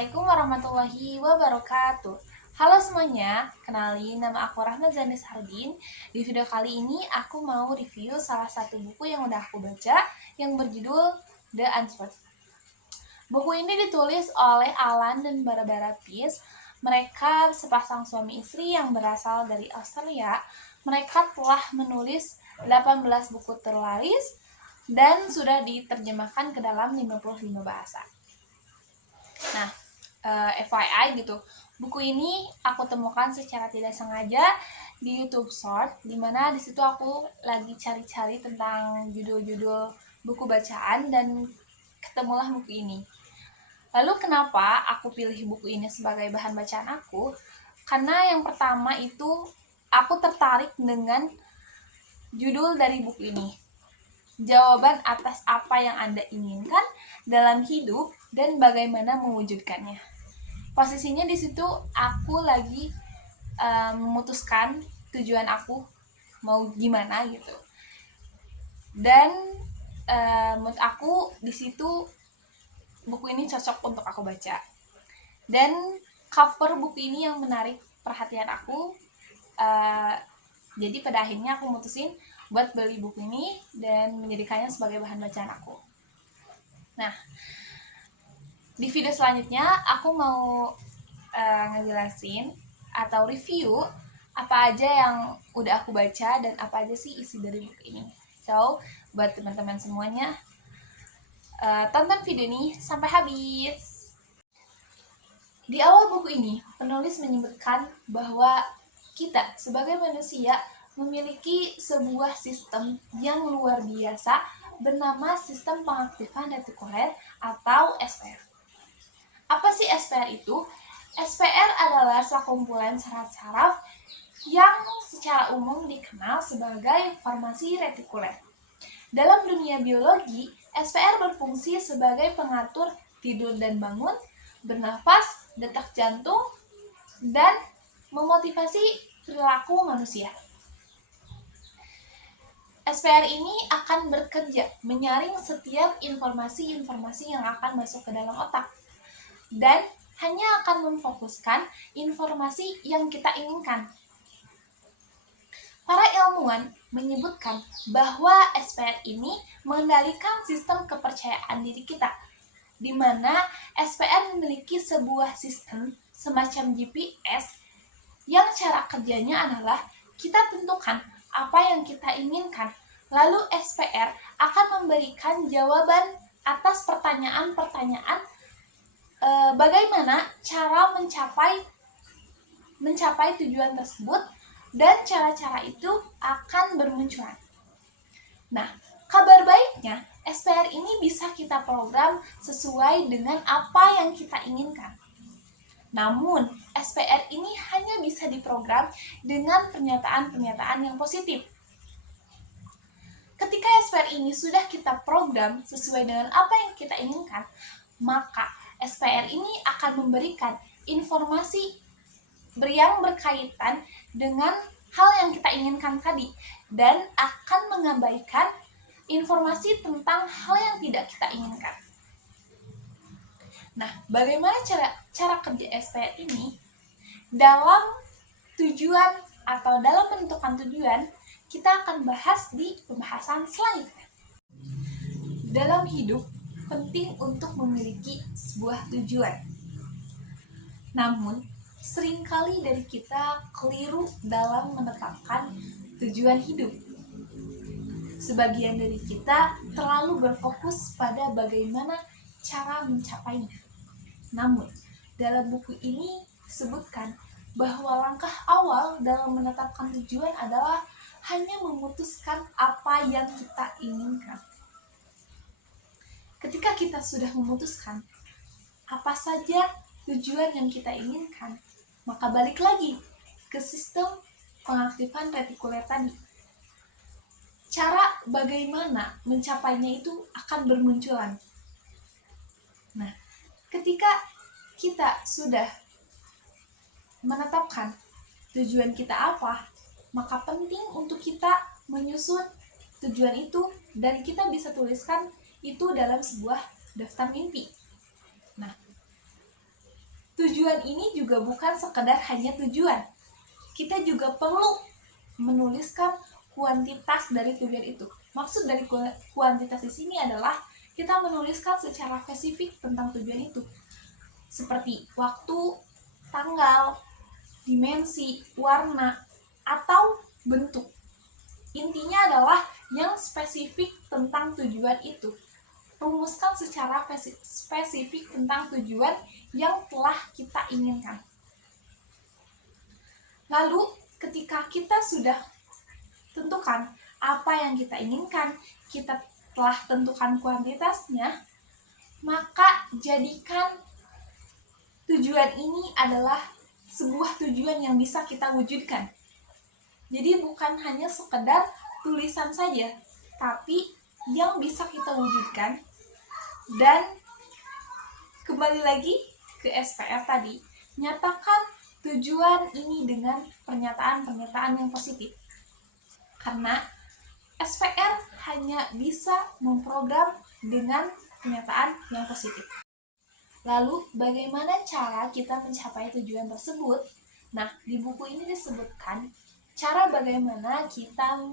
Assalamualaikum warahmatullahi wabarakatuh. Halo semuanya, kenalin nama aku Rahma Zanis Hardin. Di video kali ini aku mau review salah satu buku yang udah aku baca yang berjudul The Unsworth. Buku ini ditulis oleh Alan dan Barbara Pease. Mereka sepasang suami istri yang berasal dari Australia. Mereka telah menulis 18 buku terlaris dan sudah diterjemahkan ke dalam 55 bahasa. Nah, FYI gitu, buku ini aku temukan secara tidak sengaja di YouTube Short, dimana disitu aku lagi cari-cari tentang judul-judul buku bacaan dan ketemulah buku ini. Lalu kenapa aku pilih buku ini sebagai bahan bacaan aku? Karena yang pertama itu aku tertarik dengan judul dari buku ini. Jawaban atas apa yang Anda inginkan dalam hidup dan bagaimana mewujudkannya. Posisinya di situ aku lagi memutuskan tujuan aku mau gimana gitu. Dan menurut aku di situ buku ini cocok untuk aku baca. Dan cover buku ini yang menarik perhatian aku. Jadi pada akhirnya aku mutusin buat beli buku ini dan menjadikannya sebagai bahan bacaan aku. Nah, di video selanjutnya aku mau ngejelasin atau review apa aja yang udah aku baca dan apa aja sih isi dari buku ini. So, buat teman-teman semuanya, tonton video ini sampai habis. Di awal buku ini, penulis menyebutkan bahwa kita sebagai manusia memiliki sebuah sistem yang luar biasa bernama sistem pengaktifan retikuler atau SPR. Apa sih SPR itu? SPR adalah sekumpulan syarat saraf yang secara umum dikenal sebagai formasi retikuler. Dalam dunia biologi, SPR berfungsi sebagai pengatur tidur dan bangun, bernafas, detak jantung, dan memotivasi perilaku manusia. SPR ini akan bekerja menyaring setiap informasi-informasi yang akan masuk ke dalam otak dan hanya akan memfokuskan informasi yang kita inginkan. Para ilmuwan menyebutkan bahwa SPR ini mengendalikan sistem kepercayaan diri kita, di mana SPR memiliki sebuah sistem semacam GPS yang cara kerjanya adalah kita tentukan apa yang kita inginkan. Lalu SPR akan memberikan jawaban atas pertanyaan-pertanyaan bagaimana cara mencapai tujuan tersebut dan cara-cara itu akan bermunculan. Nah, kabar baiknya SPR ini bisa kita program sesuai dengan apa yang kita inginkan. Namun, SPR ini hanya bisa diprogram dengan pernyataan-pernyataan yang positif. Ketika SPR ini sudah kita program sesuai dengan apa yang kita inginkan, maka SPR ini akan memberikan informasi yang berkaitan dengan hal yang kita inginkan tadi dan akan mengabaikan informasi tentang hal yang tidak kita inginkan. Nah, bagaimana cara kerja SPR ini? Dalam tujuan atau dalam menentukan tujuan, kita akan bahas di pembahasan selanjutnya. Dalam hidup, penting untuk memiliki sebuah tujuan. Namun, seringkali dari kita keliru dalam menetapkan tujuan hidup. Sebagian dari kita terlalu berfokus pada bagaimana cara mencapainya. Namun, dalam buku ini disebutkan bahwa langkah awal dalam menetapkan tujuan adalah hanya memutuskan apa yang kita inginkan. Ketika kita sudah memutuskan apa saja tujuan yang kita inginkan, maka balik lagi ke sistem pengaktifan retikuler tadi. Cara bagaimana mencapainya itu akan bermunculan. Nah, ketika kita sudah menetapkan tujuan kita apa, maka penting untuk kita menyusun tujuan itu dan kita bisa tuliskan itu dalam sebuah daftar mimpi. Nah, tujuan ini juga bukan sekedar hanya tujuan. Kita juga perlu menuliskan kuantitas dari tujuan itu. Maksud dari kuantitas di sini adalah kita menuliskan secara spesifik tentang tujuan itu. Seperti waktu, tanggal, dimensi, warna, atau bentuk. Intinya adalah yang spesifik tentang tujuan itu. Rumuskan secara spesifik tentang tujuan yang telah kita inginkan. Lalu, ketika kita sudah tentukan apa yang kita inginkan, kita telah tentukan kuantitasnya, maka jadikan tujuan ini adalah sebuah tujuan yang bisa kita wujudkan. Jadi bukan hanya sekedar tulisan saja, tapi yang bisa kita wujudkan. Dan kembali lagi ke SPR tadi, nyatakan tujuan ini dengan pernyataan-pernyataan yang positif. Karena SPR hanya bisa memprogram dengan pernyataan yang positif. Lalu, bagaimana cara kita mencapai tujuan tersebut? Nah, di buku ini disebutkan cara bagaimana kita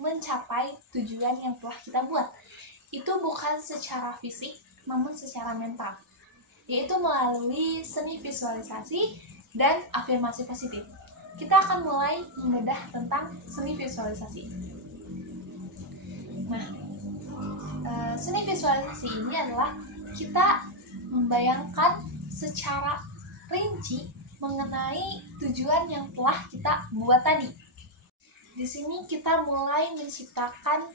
mencapai tujuan yang telah kita buat. Itu bukan secara fisik, namun secara mental, yaitu melalui seni visualisasi dan afirmasi positif. Kita akan mulai membedah tentang seni visualisasi. Nah, seni visualisasi ini adalah kita membayangkan secara rinci mengenai tujuan yang telah kita buat tadi. Di sini kita mulai menciptakan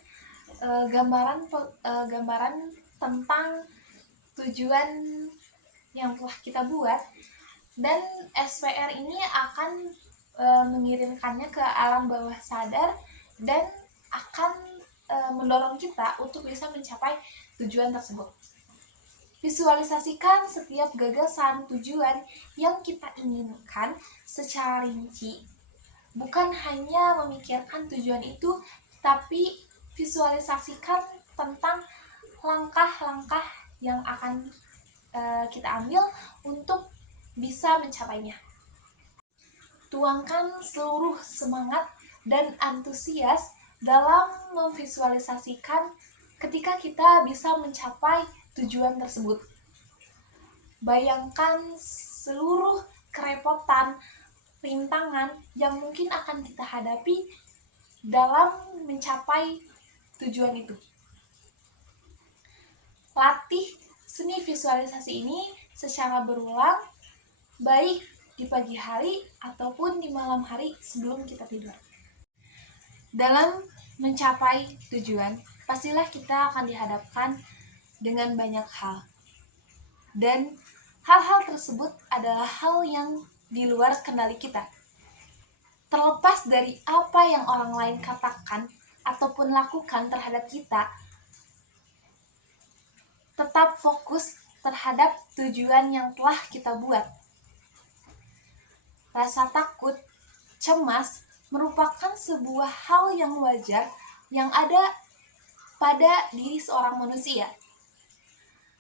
gambaran tentang tujuan yang telah kita buat, dan SPR ini akan mengirimkannya ke alam bawah sadar dan akan mendorong kita untuk bisa mencapai tujuan tersebut. Visualisasikan setiap gagasan tujuan yang kita inginkan secara rinci. Bukan hanya memikirkan tujuan itu, tapi visualisasikan tentang langkah-langkah yang akan kita ambil untuk bisa mencapainya. Tuangkan seluruh semangat dan antusias dalam memvisualisasikan ketika kita bisa mencapai tujuan tersebut. Bayangkan seluruh kerepotan, rintangan yang mungkin akan kita hadapi dalam mencapai tujuan itu. Latih seni visualisasi ini secara berulang, baik di pagi hari ataupun di malam hari sebelum kita tidur. Dalam mencapai tujuan, pastilah kita akan dihadapkan dengan banyak hal. Dan hal-hal tersebut adalah hal yang di luar kendali kita. Terlepas dari apa yang orang lain katakan ataupun lakukan terhadap kita, tetap fokus terhadap tujuan yang telah kita buat. Rasa takut, cemas merupakan sebuah hal yang wajar yang ada pada diri seorang manusia.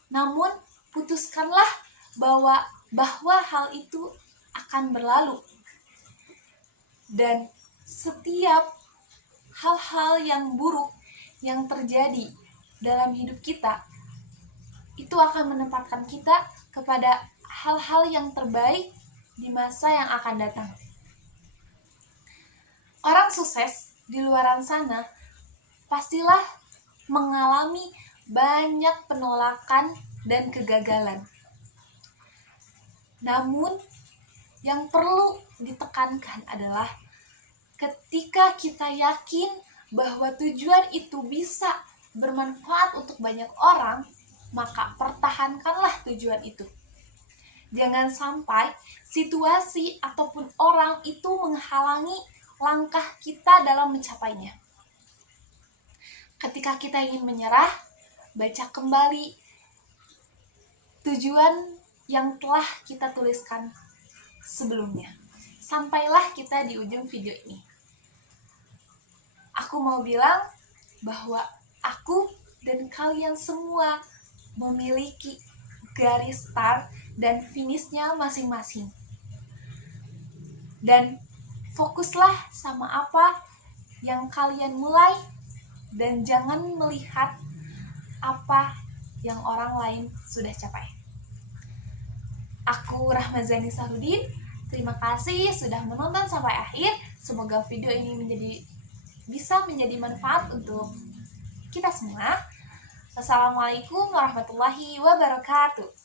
Namun, putuskanlah bahwa hal itu akan berlalu. Dan setiap hal-hal yang buruk yang terjadi dalam hidup kita, itu akan menempatkan kita kepada hal-hal yang terbaik di masa yang akan datang. Orang sukses di luaran sana pastilah mengalami banyak penolakan dan kegagalan. Namun, yang perlu ditekankan adalah ketika kita yakin bahwa tujuan itu bisa bermanfaat untuk banyak orang, maka pertahankanlah tujuan itu. Jangan sampai situasi ataupun orang itu menghalangi langkah kita dalam mencapainya. Ketika kita ingin menyerah, baca kembali tujuan yang telah kita tuliskan sebelumnya. Sampailah kita di ujung video ini. Aku mau bilang bahwa aku dan kalian semua memiliki garis start dan finishnya masing-masing. Dan fokuslah sama apa yang kalian mulai dan jangan melihat apa yang orang lain sudah capai. Aku Rahmazani Sarudin, terima kasih sudah menonton sampai akhir. Semoga video ini bisa menjadi manfaat untuk kita semua. Wassalamualaikum warahmatullahi wabarakatuh.